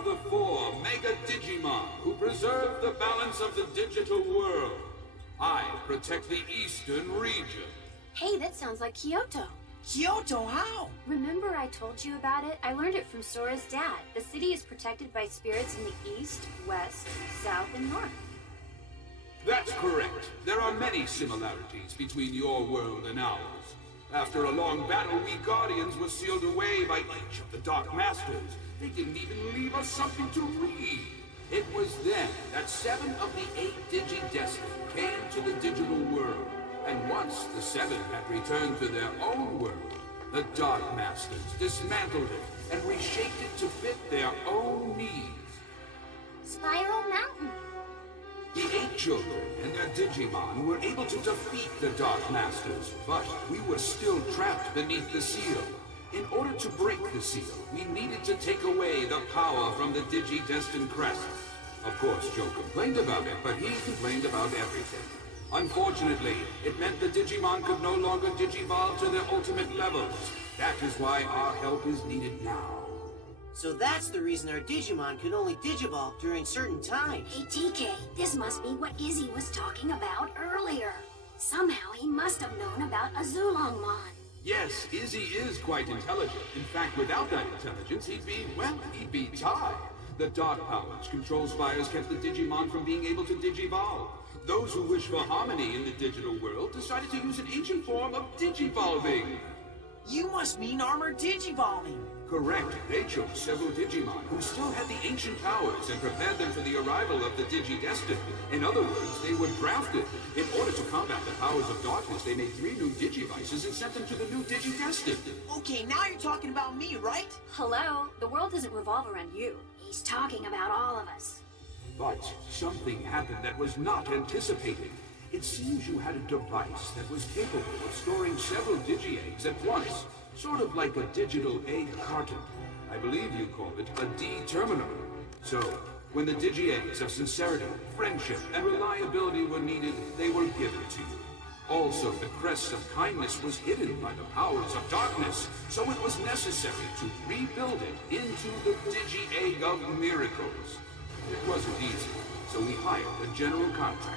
of the 4 Mega Digimon who preserve the balance of the digital world. I protect the Eastern region. Hey, that sounds like Kyoto. Kyoto, how? Remember I told you about it? I learned it from Sora's dad. The city is protected by spirits in the east, west, south, and north. That's correct. There are many similarities between your world and ours. After a long battle, we Guardians were sealed away by each of the Dark Masters. They didn't even leave us something to read. It was then that 7 of the 8 Digi-Destined came to the digital world. And once the 7 had returned to their own world, the Dark Masters dismantled it and reshaped it to fit their own needs. Spiral Mountain. The 8 children and their Digimon were able to defeat the Dark Masters, but we were still trapped beneath the seal. In order to break the seal, we needed to take away the power from the Digi-Destined crest. Of course, Joe complained about it, but he complained about everything. Unfortunately, it meant the Digimon could no longer digivolve to their ultimate levels. That is why our help is needed now. So that's the reason our Digimon can only digivolve during certain times. Hey TK, this must be what Izzy was talking about earlier. Somehow he must have known about Azulongmon. Yes, Izzy is quite intelligent. In fact, without that intelligence, he'd be tied. The Dark Powers control spires kept the Digimon from being able to digivolve. Those who wish for harmony in the digital world decided to use an ancient form of digivolving. You must mean armored digivolving. Correct. They chose several Digimon who still had the ancient powers and prepared them for the arrival of the Digi-Destined. In other words, they were drafted. In order to combat the powers of darkness, they made 3 new Digivices and sent them to the new Digi-Destined. Okay, now you're talking about me, right? Hello? The world doesn't revolve around you. He's talking about all of us. But something happened that was not anticipated. It seems you had a device that was capable of storing several Digi-Eggs at once. Sort of like a digital egg carton. I believe you call it a D-terminal. So, when the Digi-Eggs of sincerity, friendship, and reliability were needed, they were given to you. Also, the crest of kindness was hidden by the powers of darkness, so it was necessary to rebuild it into the Digi-Egg of miracles. It wasn't easy, so we hired a general contractor.